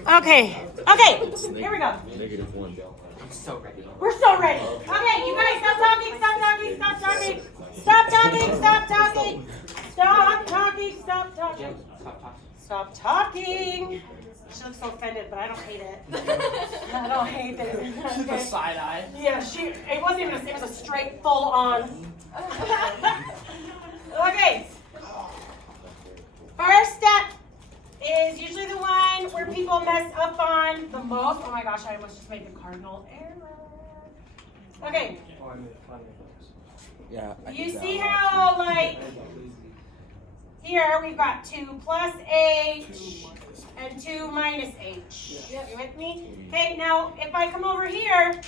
Okay, here we go. -1. I'm so ready. We're so ready. Okay, you guys, stop talking, stop talking, stop talking. Stop talking, stop talking. Stop talking, stop talking. Stop talking. She looks so offended, but I don't hate it. I don't hate it. The side eye. Yeah, it wasn't even it was a straight full on. Okay. First step is usually the one where people mess up on the most. Oh my gosh, I almost just made the cardinal error. Okay. Yeah. You see how, like, here we've got 2 plus h and 2 minus h. You with me? Okay, now if I come over here,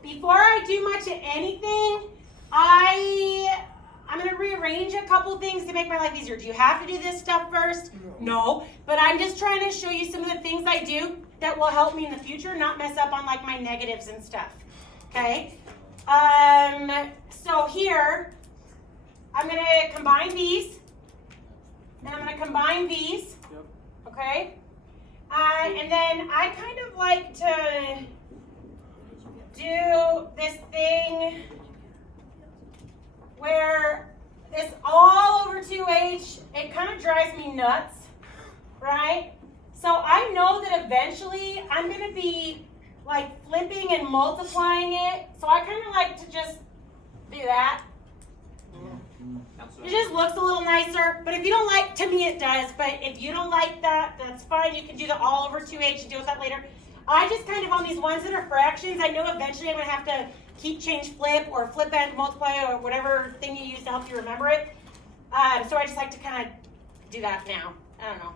before I do much of anything, I'm going to rearrange a couple things to make my life easier. Do you have to do this stuff first? No, but I'm just trying to show you some of the things I do that will help me in the future, not mess up on like my negatives and stuff. Okay? So here, I'm going to combine these, and I'm going to combine these, okay? And then I kind of like to do this thing where it's all over 2h, it kind of drives me nuts, right? So I know that eventually I'm going to be like flipping and multiplying it. So I kind of like to just do that. It just looks a little nicer, but if you don't like, to me it does, but if you don't like that, that's fine. You can do the all over 2h and deal with that later. I just kind of, on these ones that are fractions, I know eventually I'm going to have to keep, change, flip, or flip and multiply, or whatever thing you use to help you remember it. So I just like to kind of do that now. I don't know.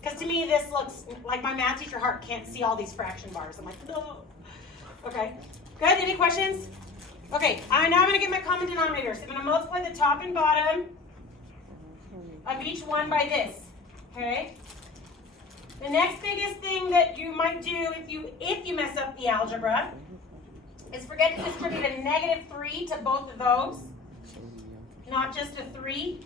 Because to me, this looks like my math teacher heart can't see all these fraction bars. I'm like, no. Okay. Good. Any questions? Okay. Now I'm going to get my common denominators. I'm going to multiply the top and bottom of each one by this. Okay. The next biggest thing that you might do if you mess up the algebra is forget to distribute a -3 to both of those, not just a 3.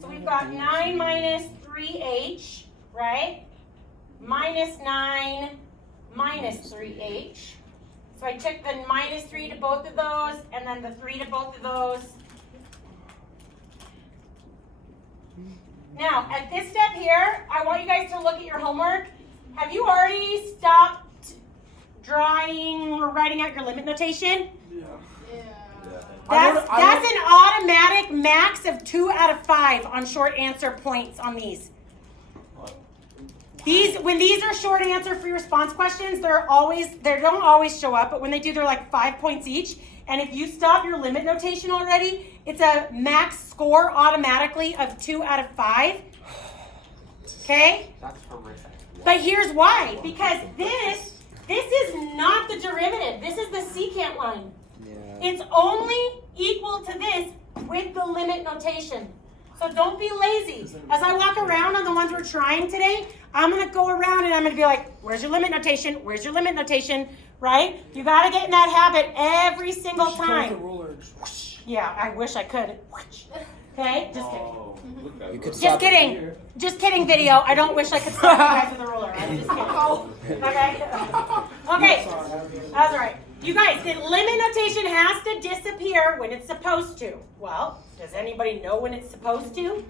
So we've got 9 minus 3h, right? Minus 9 minus 3h. So I took the -3 to both of those, and then the 3 to both of those. Now, at this step here, I want you guys to look at your homework. Have you already stopped drawing or writing out your limit notation? Yeah. That's an automatic max of 2 out of 5 on short answer points on these. When these are short answer free response questions, they don't always show up, but when they do, they're like 5 points each. And if you stop your limit notation already, it's a max score automatically of 2 out of 5. Okay? That's horrific. But here's why. Because this is not the derivative. This is the secant line. Yeah. It's only equal to this with the limit notation. So don't be lazy. As I walk around on the ones we're trying today, I'm going to go around and I'm going to be like, where's your limit notation? Where's your limit notation? Right? You got to get in that habit every single time. Yeah, I wish I could. Okay? Just kidding. Just kidding. Just kidding, video. I don't wish I could stop you guys with a ruler. I'm just kidding. Okay? Okay. That's all right. You guys, the limit notation has to disappear when it's supposed to. Well, does anybody know when it's supposed to?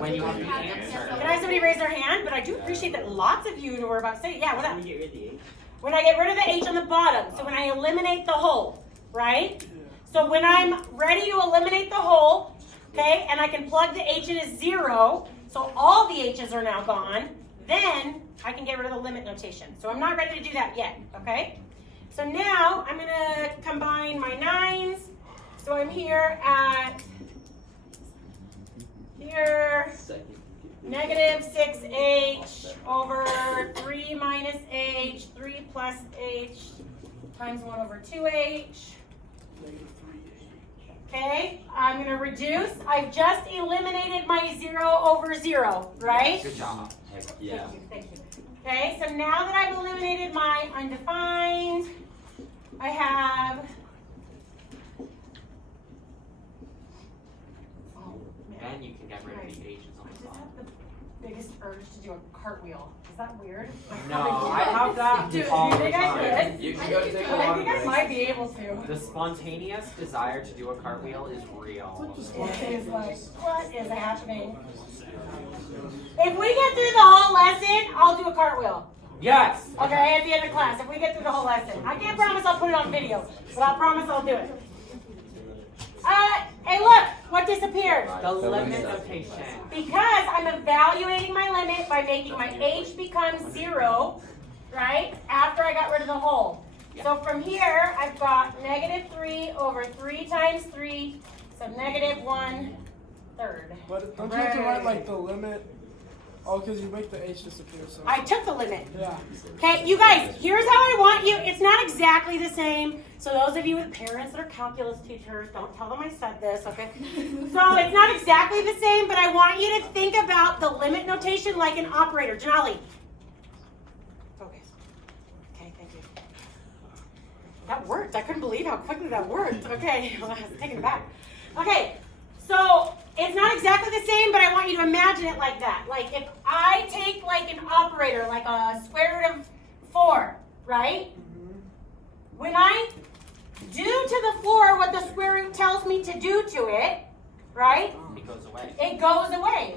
When you have the answer. Can I have somebody raise their hand? But I do appreciate that lots of you were about to say, yeah, what up? When I get rid of the h on the bottom. So when I eliminate the whole, right? So when I'm ready to eliminate the whole, okay, and I can plug the h in as 0, so all the h's are now gone, then I can get rid of the limit notation. So I'm not ready to do that yet, okay? So now I'm going to combine my 9s. So I'm here at -6h over 3 minus h, 3 plus h times 1 over 2h. Okay, I'm going to reduce. I've just eliminated my 0 over 0, right? Good job. Yeah. Thank you. Okay, so now that I've eliminated my undefined, I have Then you can get rid of the h's on the side. biggest urge to do a cartwheel. Is that weird? No, I have that Do you all the think I time. could? You I can go think you take a could. I walk. think I might be able to. The spontaneous desire to do a cartwheel is real. It is like, what is happening? If we get through the whole lesson, I'll do a cartwheel. Yes! Okay, at the end of class, if we get through the whole lesson. I can't promise I'll put it on video, but I'll promise I'll do it. Hey look, what disappeared? The limit notation. Because I'm evaluating my limit by making my h become 0, right, after I got rid of the whole. So from here, I've got negative 3 over 3 times 3, so negative 1/3. But don't you have to write like the limit? Oh, because you make the h disappear. So. I took the limit. Yeah. Okay, you guys, here's how I want you. It's not exactly the same. So those of you with parents that are calculus teachers, don't tell them I said this, okay? So it's not exactly the same, but I want you to think about the limit notation like an operator. Janali. Focus. Okay, thank you. That worked. I couldn't believe how quickly that worked. Okay, well, I was taken aback. Okay, so it's not exactly the same, but I want you to imagine it like that. Like if I take like an operator, like a square root of 4, right? When I do to the 4 what the square root tells me to do to it, right? It goes away. It goes away.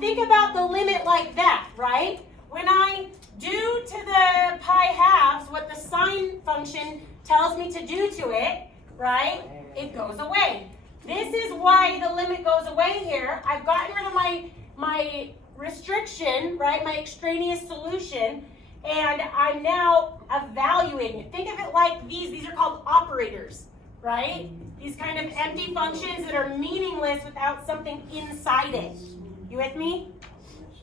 Think about the limit like that, right? When I do to the pi halves what the sine function tells me to do to it, right? It goes away. This is why the limit goes away here. I've gotten rid of my restriction, right? My extraneous solution. And I'm now evaluating it. Think of it like these. These are called operators, right? These kind of empty functions that are meaningless without something inside it. You with me?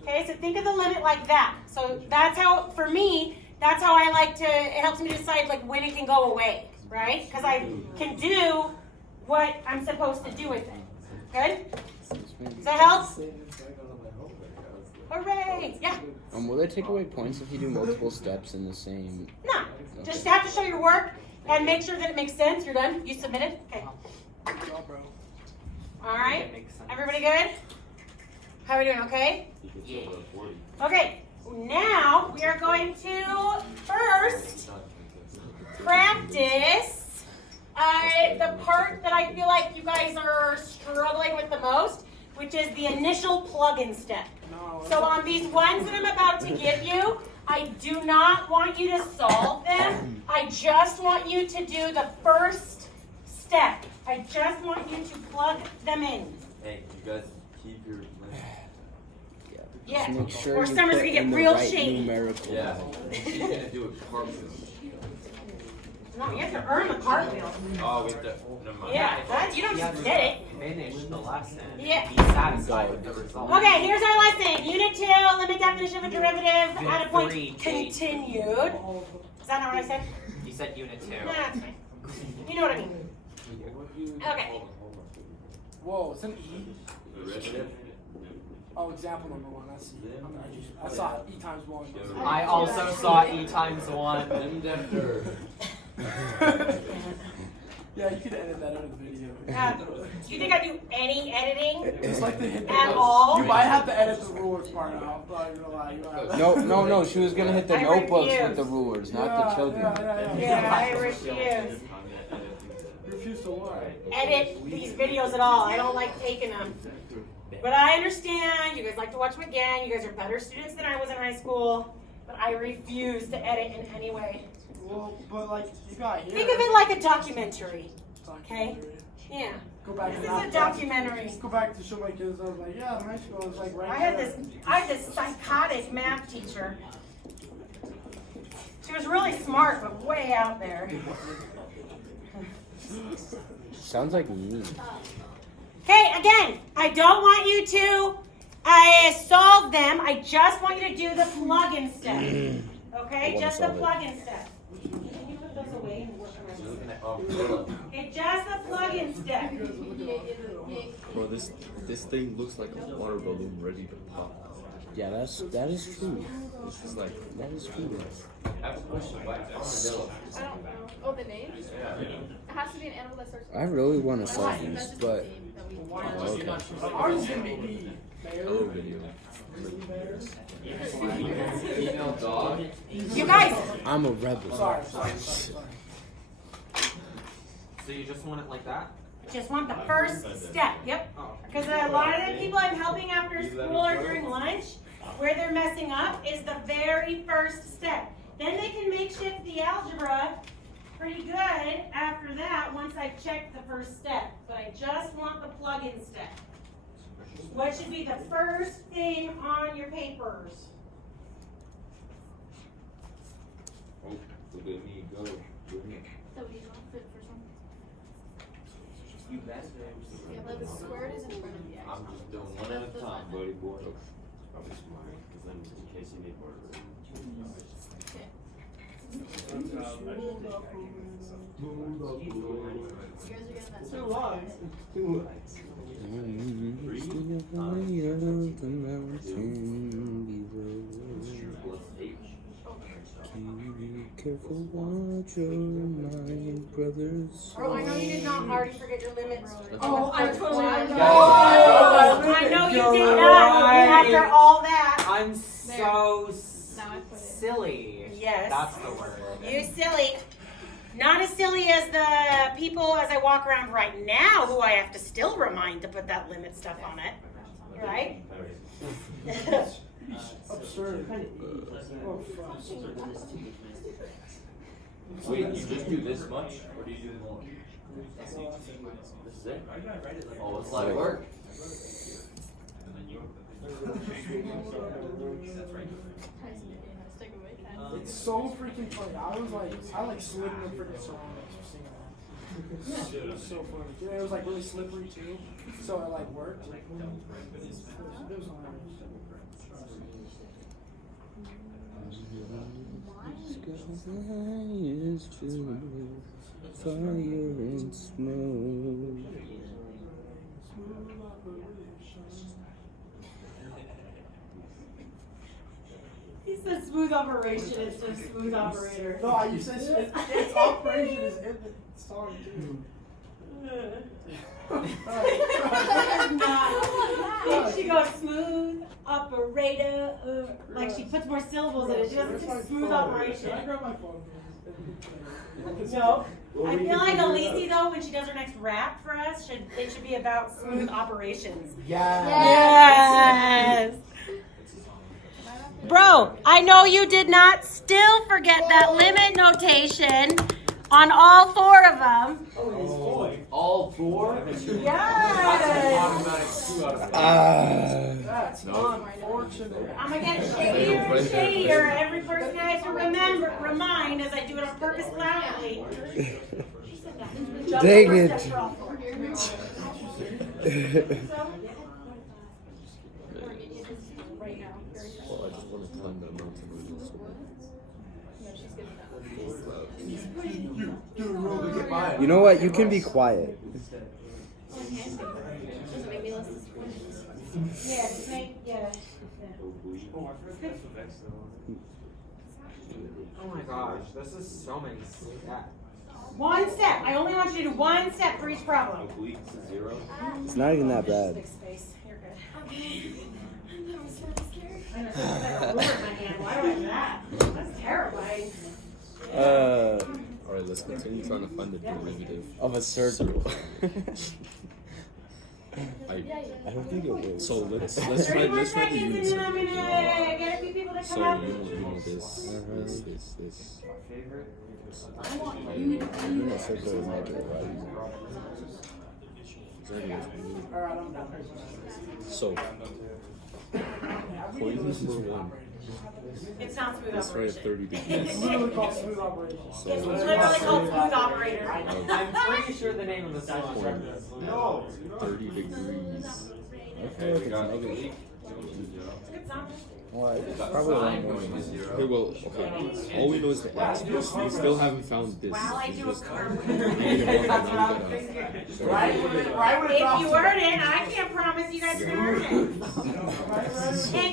Okay, so think of the limit like that. So that's how, for me, that's how I like to, it helps me decide like when it can go away, right? Because I can do what I'm supposed to do with it. Good? Does that help? Hooray! Yeah. Will they take away points if you do multiple steps in the same? No. Just have to show your work and make sure that it makes sense. You're done? You submitted? Okay. Good job, bro. All right. It makes sense. Everybody good? How are we doing? Okay? Yeah. Okay. Now we are going to first practice the part that I feel like you guys are struggling with the most, which is the initial plug-in step. No. So on these ones that I'm about to give you, I do not want you to solve them. I just want you to do the first step. I just want you to plug them in. Hey, you guys keep your Yeah. Just make sure Or you Summer's put gonna get in the real right shady. numerical. Yeah. She's gonna do a cartwheel. No, you have to earn the cartwheel. Oh, we have to. Never mind. Yeah, that, you don't just get it. Finish the lesson. Yeah. Be satisfied with the result. Okay, here's our lesson. Unit 2, limit definition of a derivative at a point Unit 3, continued. Is that not what I said? You said unit 2. No, that's fine. You know what I mean. Okay. Whoa, it's an E. Derivative. Oh, example number 1. That's E. I saw E times 1. I also saw E times 1. Yeah, you could edit that out of the video. Do you think I do any editing Just like the hit at all? You might have to edit the rulers part out. I'm not gonna lie. You might have to. No. She was gonna hit the I notebooks refuse. with the rulers, not the children. Yeah, I refuse. Refuse to what? Edit these videos at all. I don't like taking them. But I understand. You guys like to watch them again. You guys are better students than I was in high school. But I refuse to edit in any way. Well, but like you got here. Think of it like a documentary. Okay? Yeah. Go back This to is math a class. documentary. Go back to show my kids. I was like, yeah, in high school I was like right I had there. this psychotic math teacher. She was really smart, but way out there. Sounds like me. Okay, again, I don't want you to solve them. I just want you to do the plug-in step. Okay, I just the wanna solve it. plug-in step. Can you put those away and work around this? Oh, Okay, just the plug-in step. Bro, this thing looks like a water balloon ready to pop. Yeah, that is true. It's just like That is true. I have a question. Why armadillo? I don't know. Oh, the name? It has to be an animal that starts with I really want to That's solve just these, the but name that we okay. Ours is gonna be another video. I'm a rebel. Sorry. So you just want it like that? Just want the first step, yep. Oh. Because a lot of the people I'm helping after school or during lunch, where they're messing up is the very first step. Then they can makeshift the algebra pretty good after that once I've checked the first step. But I just want the plug-in step. What should be the first thing on your papers? Oh, look at me go. Look at me. So what do you want for the first one? You bet. Yeah, but the squared is in front of the X. I'm just doing one at a time, buddy boy. Probably smart, because then in case you need more room. Okay. Too You guys are getting that so long. Careful, watch your mind, brothers. Oh, I know you did not already forget your limits. Oh, I totally Oh, I know you did not after all that. I'm so Now I put it. silly. Yes. That's the word. You silly. Not as silly as the people as I walk around right now who I have to still remind to put that limit stuff on it. Right? Absurd. Oh, fuck. Wait, you just do this much, or do you do more? This is it? Oh, it's like work. Tyson didn't know how to stick away. It's so freaking funny. I like slid in the freaking ceramics for seeing that. It was so funny. Yeah, it was like really slippery too. So it like worked. It was hilarious. Sky is filled with fire and smoke. He said smooth operation instead of smooth operator. No, you said its operation is in the song too. She goes smooth operator, like she puts more syllables in it. She doesn't say smooth operation. Can I grab my phone? No. I feel like Alicia though, when she does her next rap for us, it should be about smooth operations. Yes. Bro, I know you did not still forget that limit notation on all four of them. All four? Yes. Automatic 2 out of 5. That's unfortunate. I'm gonna get shadier and shadier. Every person I have to remind as I do it on purpose loudly. Dang it. Right now. Well, I just want to climb that mountain really so No, she's good with that. You know what? You can be quiet. Does it make me less disappointed? Yeah. Oh my gosh, this is so many steps. One step. I only want you to do one step for each problem. Obliques, 0. It's not even that bad. Big space. You're good. I'm so scared. I know, it's like a ruler in my hand. Why do I do that? That's terrifying. Alright, let's continue trying to find the derivative Of a circle. I don't think it will. So let's 30 try more let's try the seconds unit and then I'm circle. gonna get a few people to come So up. you know this. I want you to Unit circle is not very wide. Exactly what we need. Alright, I'm done. So point number 1. It's not smooth Let's try a operation. 30 degrees. It's literally called smooth operation. So It's literally called smooth operator. I'm pretty sure the name of the song is No. 30 degrees. Okay, we got oblique. Good song. Well, it's probably Sine one going more. to 0. Okay, well, okay. All we know is the x. We still haven't found this. While I It's do a just- cartwheel. we need to walk around that. If you earn it, I can't promise you guys can earn it. And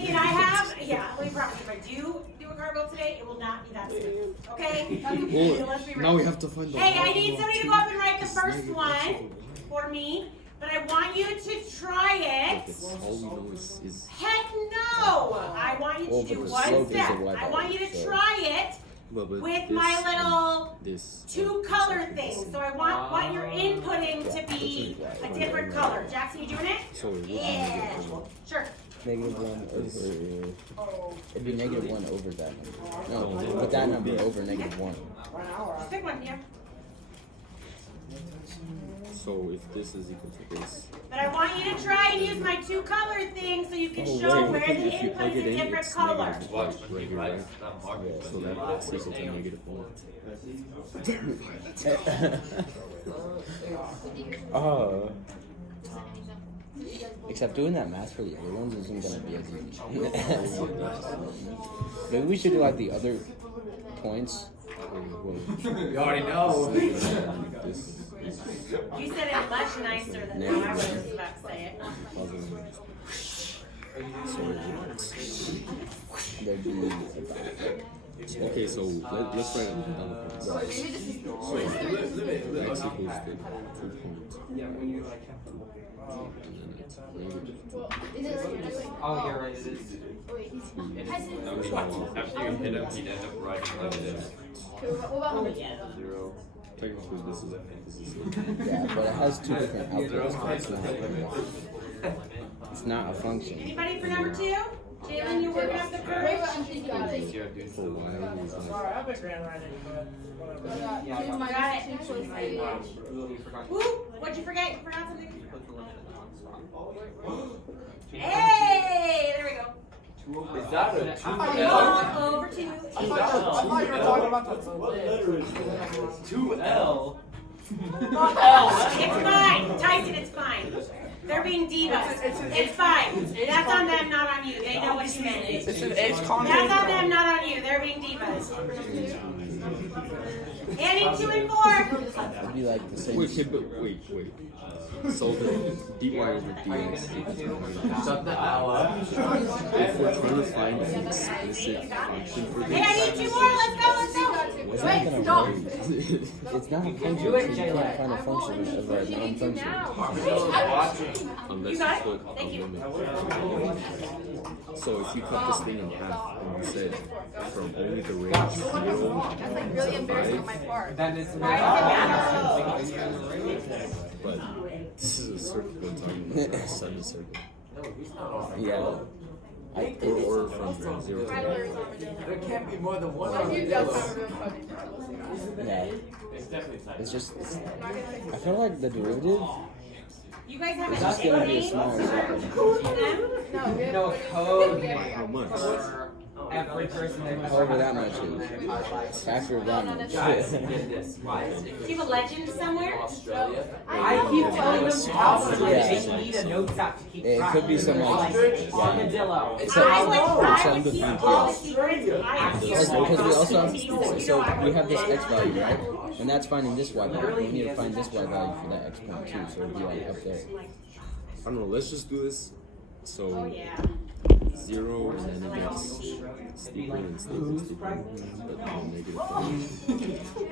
can I have, let me promise, if I do a cartwheel today, it will not be that soon. Okay? Well, Let's be now we real. have to find the Hey, I need one. somebody to go up and write the first one for me, but I want you to try it. That's all we know is Heck no! I want you Well, to do but the one slope step. isn't like I want you to that, so- try it But with this my and little this. two color thing. So I want what you're inputting to be a different color. Jackson, you doing it? So it would be Yeah. -1. Sure. -1 over. Oh, It'd be -1 over that number. No, put that number over -1. right now or Just pick one, yeah. So if this is equal to this. But I want you to try and use my two color thing so you can Oh, show wait, where the if you input plug is it a in, different it's color. negative. Watch, Right here, right? not marking. So that's equal to -1. Oh. Except doing that math for the other ones isn't gonna be as easy. Maybe we should do like the other points. You already know. This You said it much nicer than how I was about to say it. There'd be Okay, so let's write it down. So x equals to 2 points. Oh, you're right. It is. After you hit up, you'd end up writing like this. Zero. Technically, this is yeah, but it has two different outputs. So it's not a function. Anybody for number two? Jalen, you're working up the courage? for y is like Sorry, I've been grand writing, but whatever. Got it. Woo! What'd you forget? You forgot something? Hey! There we go. Is that a All over to I thought you were talking about the two L? It's fine. Tyson, it's fine. They're being divas. It's fine. That's on them, not on you. They know what you meant. It's an H That's on them, not on you. They're being divas. Annie, 2 and 4. It'd be like the same. wait. So the dy over dx. Shut the L up. If we're trying to find an explicit function for Hey, I this, need 2 more. Let's go. Let's go. It's not gonna work. It's not a function. So you can't find a function of a non-function. unless You got it? put a Thank you. limit. So if you cut this thing in half and you said from only the range 0 That's like really embarrassing on my part. Then it's but this is a circle we're talking about, a semicircle. Yeah. Or from 0 to 1. There can't be more than one What if you armadillo. just have a real funny Yeah. It's just. I feel like the derivative. You guys have It's a just gonna be a name? small circle. no code How much? for every person that However that much is. Factor of that much. Do you have a legend somewhere? Australia. I keep telling them constantly Yeah. they need a notes app to keep It track. could be some like. Armadillo. I would Some keep different all the kids. secrets. I am Because we also have, so so we have this x value, right? And that's finding this y value. We need to find this y value for that x point too, so it'd be like up there. I don't know, let's just do this. Oh So yeah. 0 and then it gets steeper and steeper and steeper. But negative 1.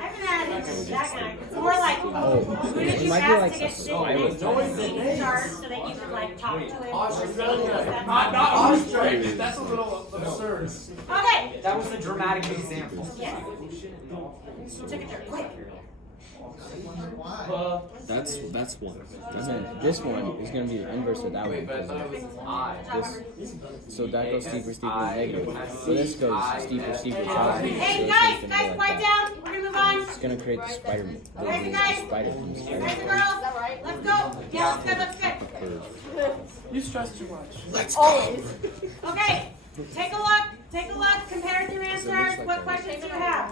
I haven't had that kind of. It's more like who did it you might be ask like to get a sit next to the seat chart so that you could like talk to him? Not Australia. That's a little absurd. Okay. That was a dramatic example. Yes. Took a jerk. Quick. That's one. That's And then this one is gonna be the inverse of that one. But I thought it was I. So that goes steeper, steeper, negative. So this goes steeper, steeper, positive. Hey So it's guys, gonna guys, go like quiet that. down. We're gonna move on. It's gonna create the spider. The spider from the Guys spider. and girls, let's go. Yeah, let's go. Let's go. You stress too much. Okay. Take a look. Take a look. Compare your answers. What questions do you have?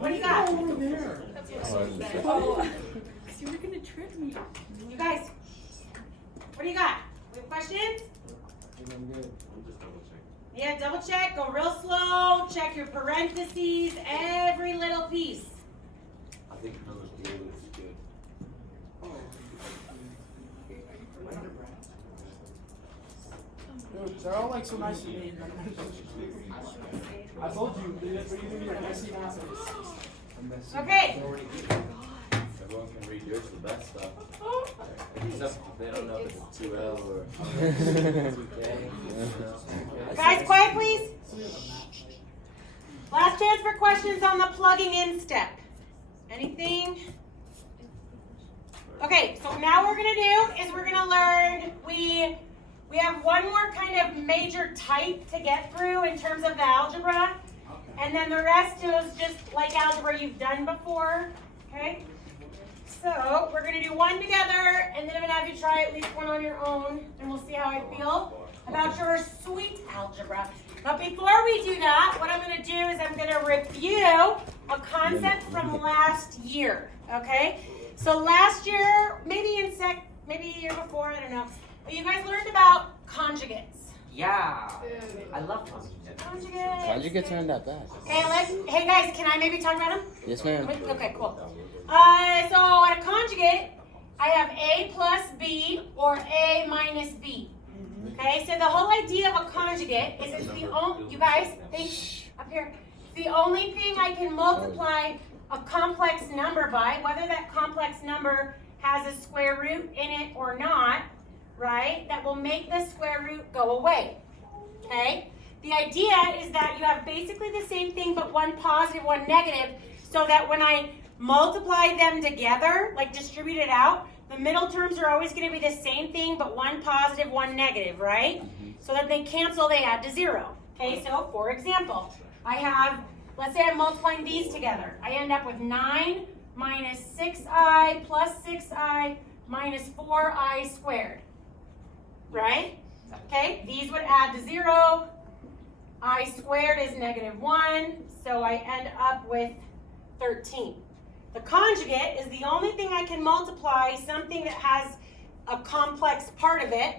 What do you got? You're gonna trip me. You guys. What do you got? We have questions? Yeah, double check. Go real slow. Check your parentheses. Every little piece. I think number 3 was good. Dude, they're all like so nice to me. I told you, that's what you do your messy answers. Okay. Everyone can read yours the best stuff. Except they don't know if it's 2L or 2K. Guys, quiet please. Last chance for questions on the plugging in step. Anything? Okay, so now what we're gonna do is we're gonna learn, we have one more kind of major type to get through in terms of the algebra. And then the rest is just like algebra you've done before, okay? So we're gonna do one together, and then I'm gonna have you try at least one on your own, and we'll see how I feel about your sweet algebra. But before we do that, what I'm gonna do is I'm gonna review a concept from last year, okay? So last year, maybe maybe a year before, I don't know, but you guys learned about conjugates. Yeah. I love conjugates. Conjugates. Conjugates aren't that bad. Hey guys, can I maybe talk about them? Yes, ma'am. Okay, cool. So at a conjugate, I have A plus B or A minus B. Okay, so the whole idea of a conjugate is it's the only, you guys, think up here, the only thing I can multiply a complex number by, whether that complex number has a square root in it or not, right, that will make the square root go away. Okay? The idea is that you have basically the same thing but one positive, one negative, so that when I multiply them together, like distribute it out, the middle terms are always going to be the same thing but one positive, one negative, right? So that they cancel, they add to 0. Okay, so for example, I have, let's say I'm multiplying these together. I end up with 9 minus 6i plus 6i minus 4i squared, right? Okay, these would add to 0. I squared is -1, so I end up with 13. The conjugate is the only thing I can multiply something that has a complex part of it,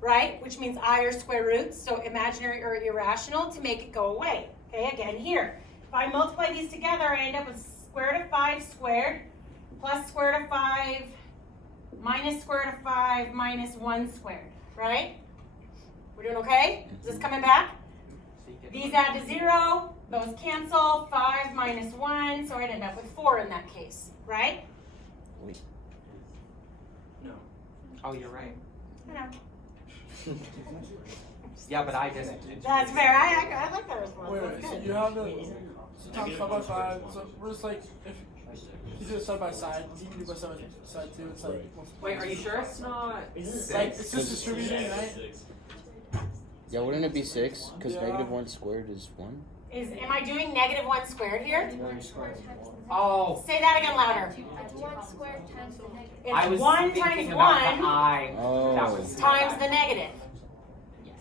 right? Which means I are square roots, so imaginary or irrational, to make it go away. Okay, again here. If I multiply these together, I end up with square root of 5 squared plus square root of 5 minus square root of 5 minus 1 squared, right? We're doing okay? Is this coming back? These add to 0, those cancel, 5 minus 1, so I'd end up with 4 in that case, right? No. Oh, you're right. I know. Yeah, but I didn't. That's fair. I like that response. Wait, That's so good. you have the times side by side. So we're just like, if you do it side by side, you can do by side by side too. It's like, Wait, are you sure it's not it's like it's just distributing, right? Yeah, wouldn't it be 6? Because Yeah. -1 squared is 1. Am I doing -1 squared here? Oh, Say that again louder. It's 1 squared times the negative. It's I was 1 thinking times about 1 the I. Oh. That was times the negative. Yes.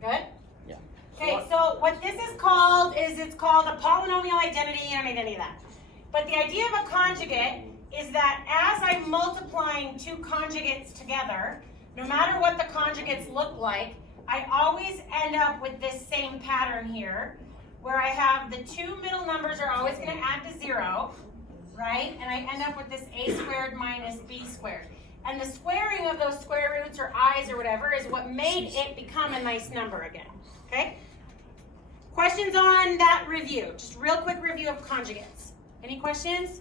Good? Yeah. Okay, so what this is called is it's called a polynomial identity. You don't need any of that. But the idea of a conjugate is that as I'm multiplying two conjugates together, no matter what the conjugates look like, I always end up with this same pattern here, where I have the two middle numbers are always going to add to 0, right? And I end up with this a squared minus b squared. And the squaring of those square roots or i's or whatever is what made it become a nice number again, okay? Questions on that review? Just real quick review of conjugates. Any questions?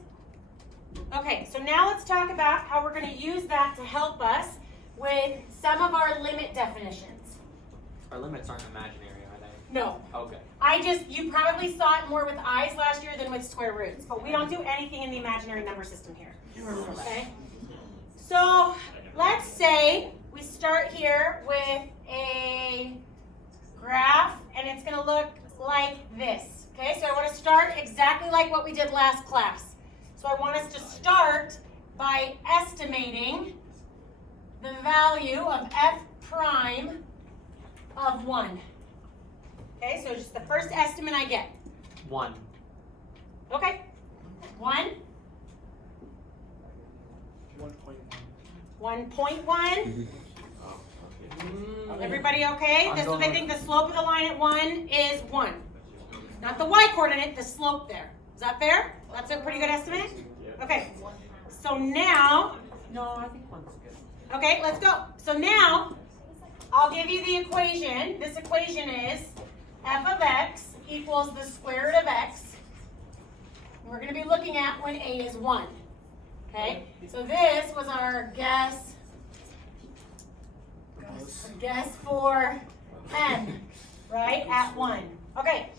Okay, so now let's talk about how we're going to use that to help us with some of our limit definitions. Our limits aren't imaginary, are they? No, Okay. you probably saw it more with i's last year than with square roots, but we don't do anything in the imaginary number system here. Okay? So let's say we start here with a graph and it's going to look like this. Okay, so I want to start exactly like what we did last class. So I want us to start by estimating the value of f prime of 1. Okay, so just the first estimate I get. 1. Okay, 1, 1.1. 1.1. Everybody okay? This is, I think the slope of the line at 1 is 1. Not the y-coordinate, the slope there. Is that fair? That's a pretty good estimate? Okay, so now, No, I think 1's good. okay, let's go. So now, I'll give you the equation. This equation is f of x equals the square root of x. We're going to be looking at when a is 1. Okay, so this was our guess for n, right, at 1. Okay,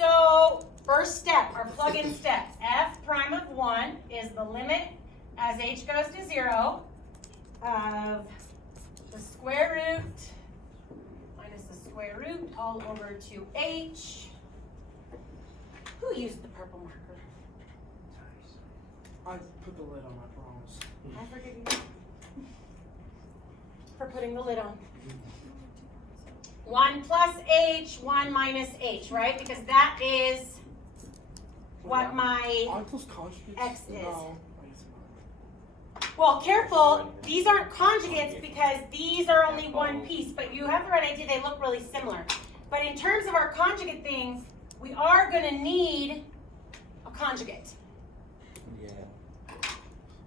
So, first step, our plug-in step, f prime of 1 is the limit as h goes to 0 of the square root minus the square root all over 2h. Who used the purple marker? I put the lid on, I promise. I forgive you for putting the lid on. 1 plus h, 1 minus h, right? Because that is what my, Aren't those conjugates? X is. No, I guess not. well, careful, these aren't conjugates because these are only one piece, but you have the right idea, they look really similar. But in terms of our conjugate thing, we are gonna need a conjugate. Yeah.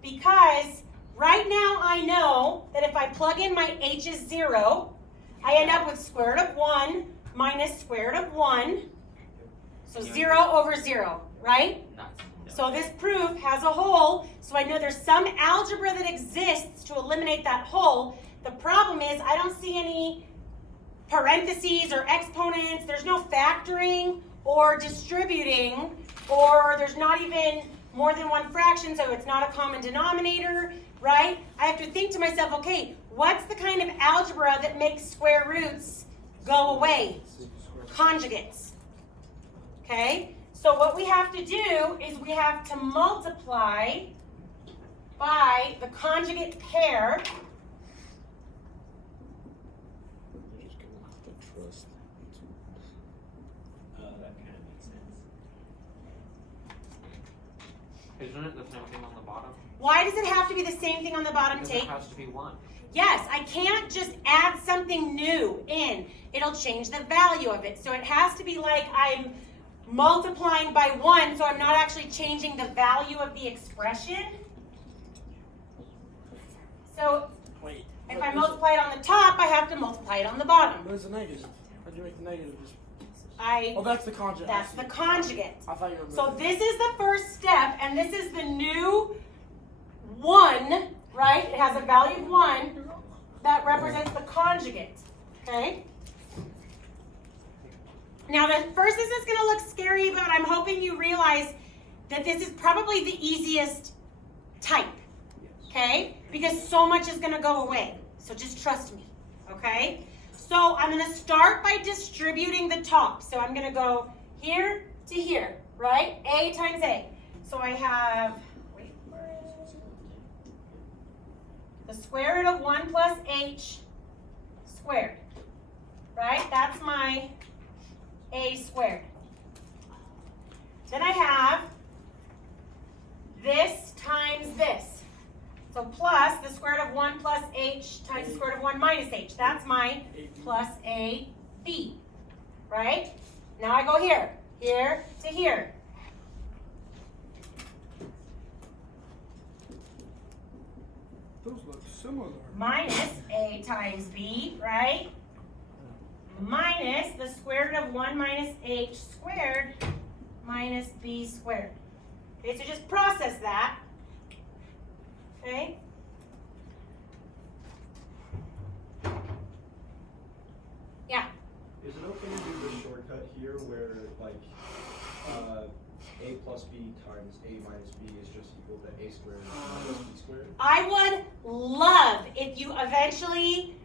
Because right now I know that if I plug in my h is 0, I end up with square root of 1 minus square root of 1. So 0 over 0, right? Nice. So this proof has a hole, so I know there's some algebra that exists to eliminate that hole. The problem is I don't see any parentheses or exponents. There's no factoring or distributing, or there's not even more than one fraction, so it's not a common denominator, right? I have to think to myself, okay, what's the kind of algebra that makes square roots go away? Conjugates. Okay? So what we have to do is we have to multiply by the conjugate pair. You're just gonna have to trust. That kind of makes sense. Isn't it the same thing on the bottom? Why does it have to be the same thing on the bottom, Because Tate? it has to be 1. Yes, I can't just add something new in. It'll change the value of it. So it has to be like I'm multiplying by 1, so I'm not actually changing the value of the expression. So Wait. if I multiply it on the top, I have to multiply it on the bottom. Where's the negative? How'd you make the negative? Just... I Oh, that's the conjugate. that's the conjugate. I thought you were. So this is the first step, and this is the new 1, right? It has a value of 1 that represents the conjugate, okay? Now, at first this is going to look scary, but I'm hoping you realize that this is probably the easiest type, okay? Because so much is going to go away. So just trust me, okay? So I'm going to start by distributing the top. So I'm going to go here to here, right? A times A. So I have, wait for it, the square root of 1 plus h squared, right? That's my a squared. Then I have this times this. So plus the square root of 1 plus h times the square root of 1 minus h. That's my plus a b, right? Now I go here to here. Those look similar. Minus a times b, right? Minus the square root of 1 minus h squared minus b squared. Okay, so just process that. Okay? Yeah. Is it okay to do the shortcut here where like a plus b times a minus b is just equal to a squared minus b squared? I would love if you eventually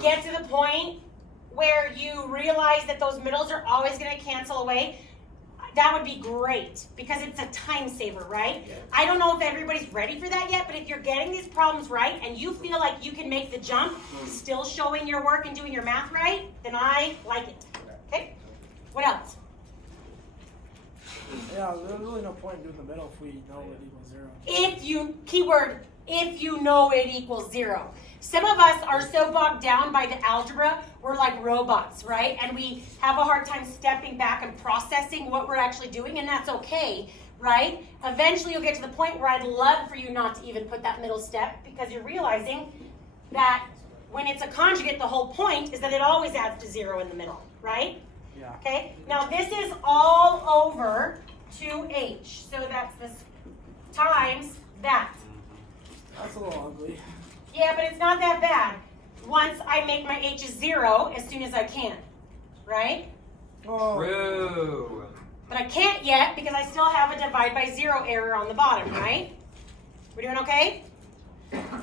get to the point where you realize that those middles are always going to cancel away. That would be great because it's a time saver, right? Yeah. I don't know if everybody's ready for that yet, but if you're getting these problems right and you feel like you can make the jump, still showing your work and doing your math right, then I like it. Okay? What else? Yeah, there's really no point in doing the middle if we know it equals 0. If you, keyword, if you know it equals 0. Some of us are so bogged down by the algebra, we're like robots, right? And we have a hard time stepping back and processing what we're actually doing, and that's okay, right? Eventually you'll get to the point where I'd love for you not to even put that middle step because you're realizing that when it's a conjugate, the whole point is that it always adds to 0 in the middle, right? Yeah. Okay, now this is all over 2h, so that's this times that. That's a little ugly. Yeah, but it's not that bad once I make my h's 0 as soon as I can, right? Oh. True. But I can't yet because I still have a divide by 0 error on the bottom, right? We're doing okay?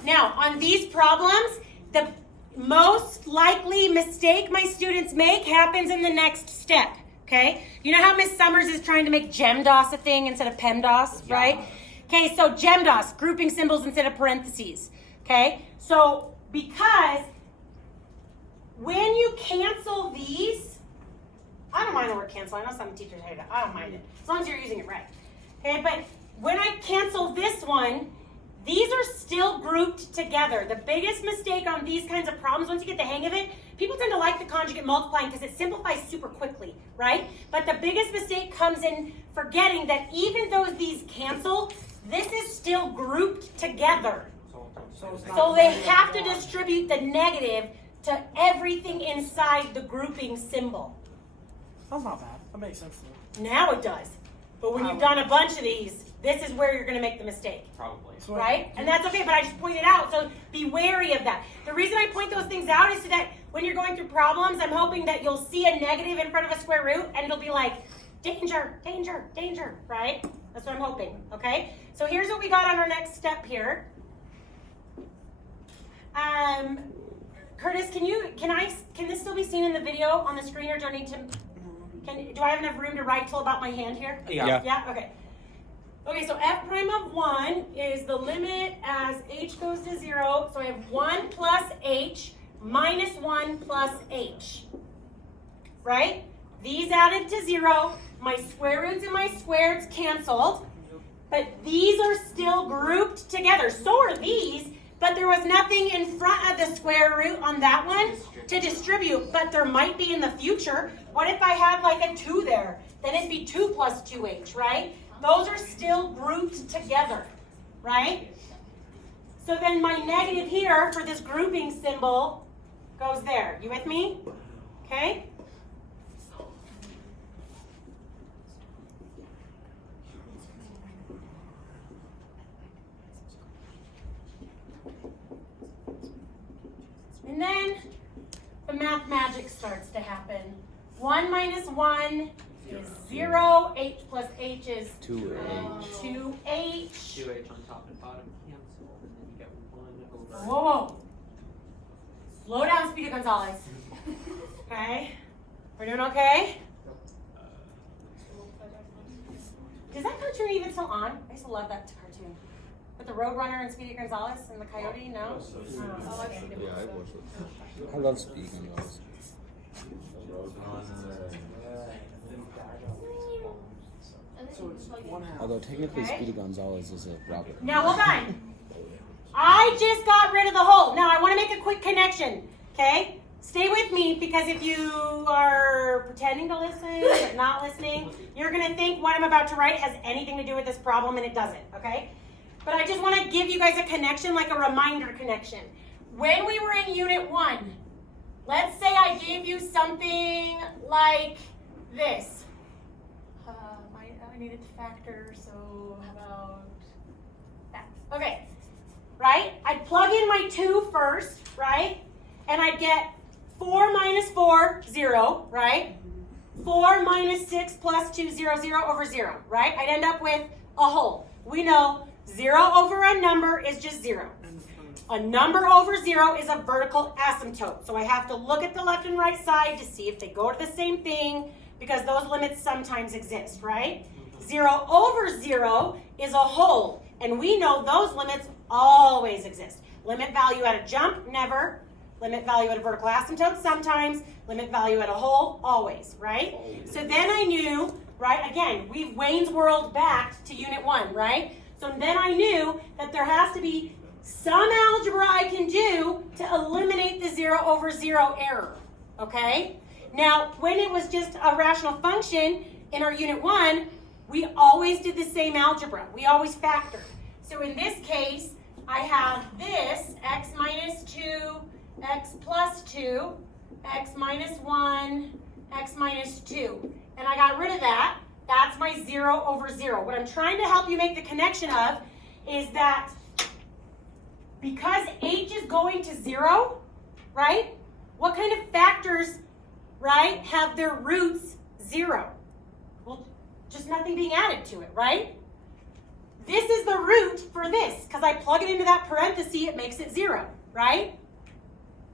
Now, on these problems, the most likely mistake my students make happens in the next step, okay? You know how Miss Summers is trying to make GEMDOS a thing instead of PEMDAS, Yeah. right? Okay, so GEMDOS, grouping symbols instead of parentheses, okay? So, because when you cancel these, I don't mind the word cancel. I know some teachers hate it. I don't mind it. As long as you're using it right. Okay, but when I cancel this one, these are still grouped together. The biggest mistake on these kinds of problems, once you get the hang of it, people tend to like the conjugate multiplying because it simplifies super quickly, right? But the biggest mistake comes in forgetting that even though these cancel, this is still grouped together. So they have to distribute the negative to everything inside the grouping symbol. That's not bad. That makes sense though. Now it does. But when you've done a bunch of these, this is where you're going to make the mistake. Probably. So Right? And that's okay, but I just pointed out, so be wary of that. The reason I point those things out is so that when you're going through problems, I'm hoping that you'll see a negative in front of a square root and it'll be like, danger, danger, danger, right? That's what I'm hoping, okay? So here's what we got on our next step here. Curtis, can this still be seen in the video on the screen, or do I need to, do I have enough room to write till about my hand here? Yeah. Yeah, okay. Okay, so f prime of 1 is the limit as h goes to 0. So I have 1 plus h minus 1 plus h. Right? These added to 0. My square roots and my squareds canceled. But these are still grouped together. So are these, but there was nothing in front of the square root on that one to distribute. But there might be in the future. What if I had like a 2 there? Then it'd be 2 plus 2h, right? Those are still grouped together, right? So then my negative here for this grouping symbol goes there. You with me? Okay? And then the math magic starts to happen. 1 minus 1 is 0. H plus h is 2h. 2h. 2h on top and bottom cancel, and then you get 1 over. Whoa. Slow down, Speedy Gonzalez. Okay? We're doing okay? Is that cartoon even still on? I used to love that cartoon. With the Roadrunner and Speedy Gonzalez and the Coyote? No? Oh, I've seen it Yeah, I before. watched it. I love speaking of those. And then So you it's just, like, 1/2. Although technically Okay. Speedy Gonzalez is a robber. Now hold on. I just got rid of the hole. Now I want to make a quick connection. Okay? Stay with me, because if you are pretending to listen but not listening, you're going to think what I'm about to write has anything to do with this problem, and it doesn't. Okay? But I just want to give you guys a connection, like a reminder connection. When we were in Unit 1, let's say I gave you something like this. I needed to factor, so how about that? Okay, right? I'd plug in my 2 first, right? And I'd get 4 minus 4, 0, right? 4 minus 6 plus 2, 0, 0 over 0, right? I'd end up with a hole. We know 0 over a number is just 0. A number over 0 is a vertical asymptote. So I have to look at the left and right side to see if they go to the same thing, because those limits sometimes exist, right? 0 over 0 is a hole, and we know those limits always exist. Limit value at a jump, never. Limit value at a vertical asymptote, sometimes. Limit value at a hole, always, right? So then I knew, right, again, we've Wayne's World back to Unit 1, right? So then I knew that there has to be some algebra I can do to eliminate the 0 over 0 error, okay? Now, when it was just a rational function in our Unit 1, we always did the same algebra. We always factored. So in this case, I have this, x minus 2, x plus 2, x minus 1, x minus 2. And I got rid of that. That's my 0 over 0. What I'm trying to help you make the connection of is that because h is going to 0, right? What kind of factors, right, have their roots 0. Well, just nothing being added to it, right? This is the root for this, because I plug it into that parenthesis, it makes it 0, right?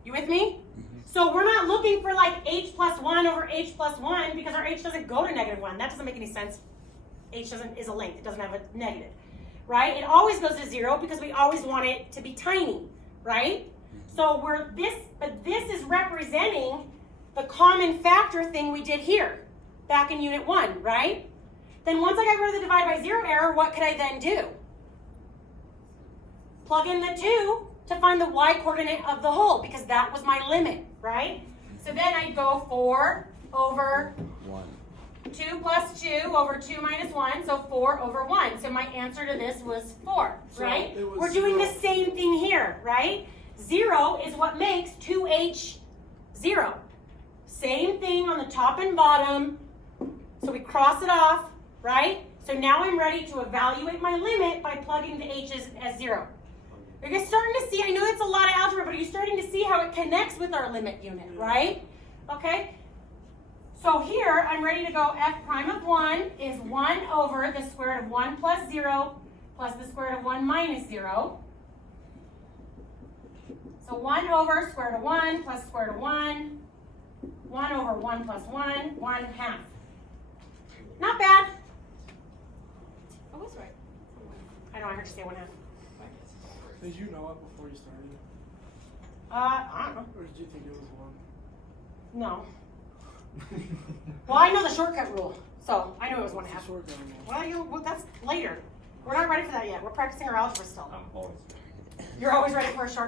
You with me? So we're not looking for like h plus 1 over h plus 1 because our h doesn't go to -1. That doesn't make any sense. H is a length. It doesn't have a negative, right? It always goes to 0 because we always want it to be tiny, right? So but this is representing the common factor thing we did here back in unit 1, right? Then once I got rid of the divide by 0 error, what could I then do? Plug in the 2 to find the y coordinate of the whole because that was my limit, right? So then I'd go 4 over 1. 2 plus 2 over 2 minus 1, so 4 over 1. So my answer to this was 4, So right? it was We're doing the 0. same thing here, right? 0 is what makes 2h 0. Same thing on the top and bottom. So we cross it off, right? So now I'm ready to evaluate my limit by plugging the h's as 0. Are you guys starting to see? I know it's a lot of algebra, but are you starting to see how it connects with our limit unit, right? Okay? So here, I'm ready to go f prime of 1 is 1 over the square root of 1 plus 0 plus the square root of 1 minus 0. So 1 over square root of 1 plus square root of 1, 1 over 1 plus 1, 1/2. Not bad. I was right. I know, I heard you say 1/2. Did you know it before you started? I don't know. Or did you think it was 1? No. Well, I know the shortcut rule, so I knew it was 1/2. It's a short game. Well, that's later. We're not ready for that yet. We're practicing our algebra still. I'm always. You're always ready for a shortcut.